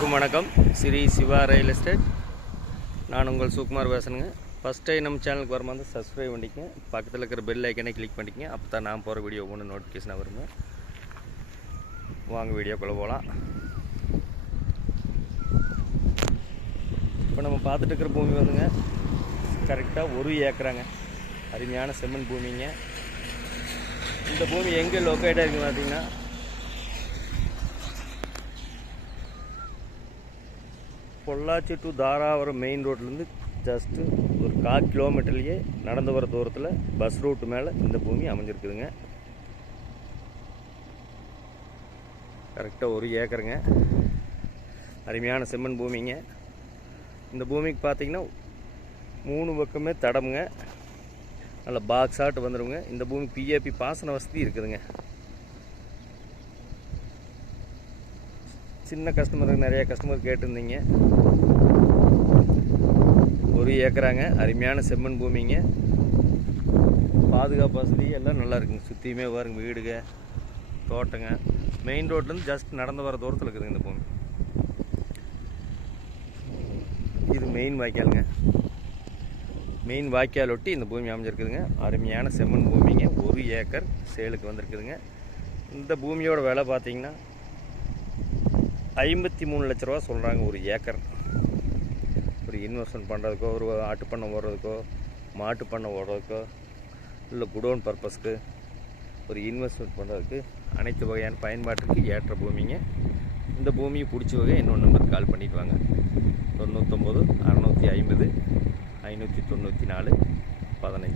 அனைவருக்கும் வணக்கம். ஸ்ரீ சிவா ரயில் எஸ்டேட் நான் உங்கள் சுகுமார் பேசணுங்க ஃபஸ்ட் டைம் நம்ம சேனலுக்கு வரும்போது சப்ஸ்கிரைப் பண்ணிக்கங்க. பக்கத்தில் இருக்கிற பெல் ஐக்கனை கிளிக் பண்ணிக்கங்க. அப்போ தான் நான் போகிற வீடியோ ஒன்று நோட்டிஃபிகேஷனாக வருங்க. வாங்க வீடியோக்குள்ளே போகலாம் இப்போ நம்ம பார்த்துட்டு இருக்கிற பூமி வந்துங்க. கரெக்டாக ஒரு ஏக்கராங்க. அருமையான செம்மண் பூமிங்க. இந்த பூமி எங்கே லொக்கேட்டாக இருக்குது பார்த்தீங்கன்னா பொள்ளாச்சி டு தாராபுரம் மெயின் ரோட்லேருந்து ஜஸ்ட்டு ஒரு கால் கிலோமீட்டர்லேயே நடந்து வர தூரத்தில் பஸ் ரூட் மேலே இந்த பூமி அமைஞ்சிருக்குதுங்க. கரெக்டாக ஒரு ஏக்கருங்க. அருமையான செம்மண் பூமிங்க. இந்த பூமிக்கு பார்த்தீங்கன்னா மூணு பக்கமே தடமுங்க. நல்ல பாக்ஸ் ஆட்டு வந்துடுங்க இந்த பூமி பிஏபி பாசன வசதி இருக்குதுங்க. சின்ன கஸ்டமருக்கு நிறைய கஸ்டமர் கேட்டிருந்தீங்க. ஒரு ஏக்கராங்க அருமையான செம்மண் பூமிங்க. பாதுகாப்பு வசதி எல்லாம் நல்லா இருக்குங்க. சுற்றியுமே பாருங்க வீடுங்க தோட்டங்க. மெயின் ரோட்லேருந்து ஜஸ்ட் நடந்து வர தூரத்தில் இருக்குதுங்க இந்த பூமி. இது மெயின் வாய்க்காலுங்க. மெயின் வாய்க்கால் ஒட்டி இந்த பூமி அமைஞ்சிருக்குதுங்க. அருமையான செம்மண் பூமிங்க. ஒரு ஏக்கர் சேலுக்கு வந்திருக்குதுங்க. இந்த பூமியோட விலை பார்த்தீங்கன்னா ஐம்பத்தி மூணு லட்ச ரூபா சொல்கிறாங்க ஒரு ஏக்கர். ஒரு இன்வெஸ்ட்மெண்ட் பண்ணுறதுக்கோ ஒரு ஆட்டு பண்ணை ஓடுறதுக்கோ மாட்டு பண்ணை ஓடுறதுக்கோ இல்லை குடோன் பர்பஸ்க்கு ஒரு இன்வெஸ்ட்மெண்ட் பண்ணுறதுக்கு அனைத்து வகையான பயன்பாட்டுக்கு ஏற்ற பூமிங்க. இந்த பூமியை பிடிச்ச வகை இன்னொரு நம்பருக்கு கால் பண்ணிட்டு வாங்க. தொண்ணூத்தொம்பது அறநூற்றி ஐம்பது ஐநூற்றி தொண்ணூற்றி நாலு பதினஞ்சு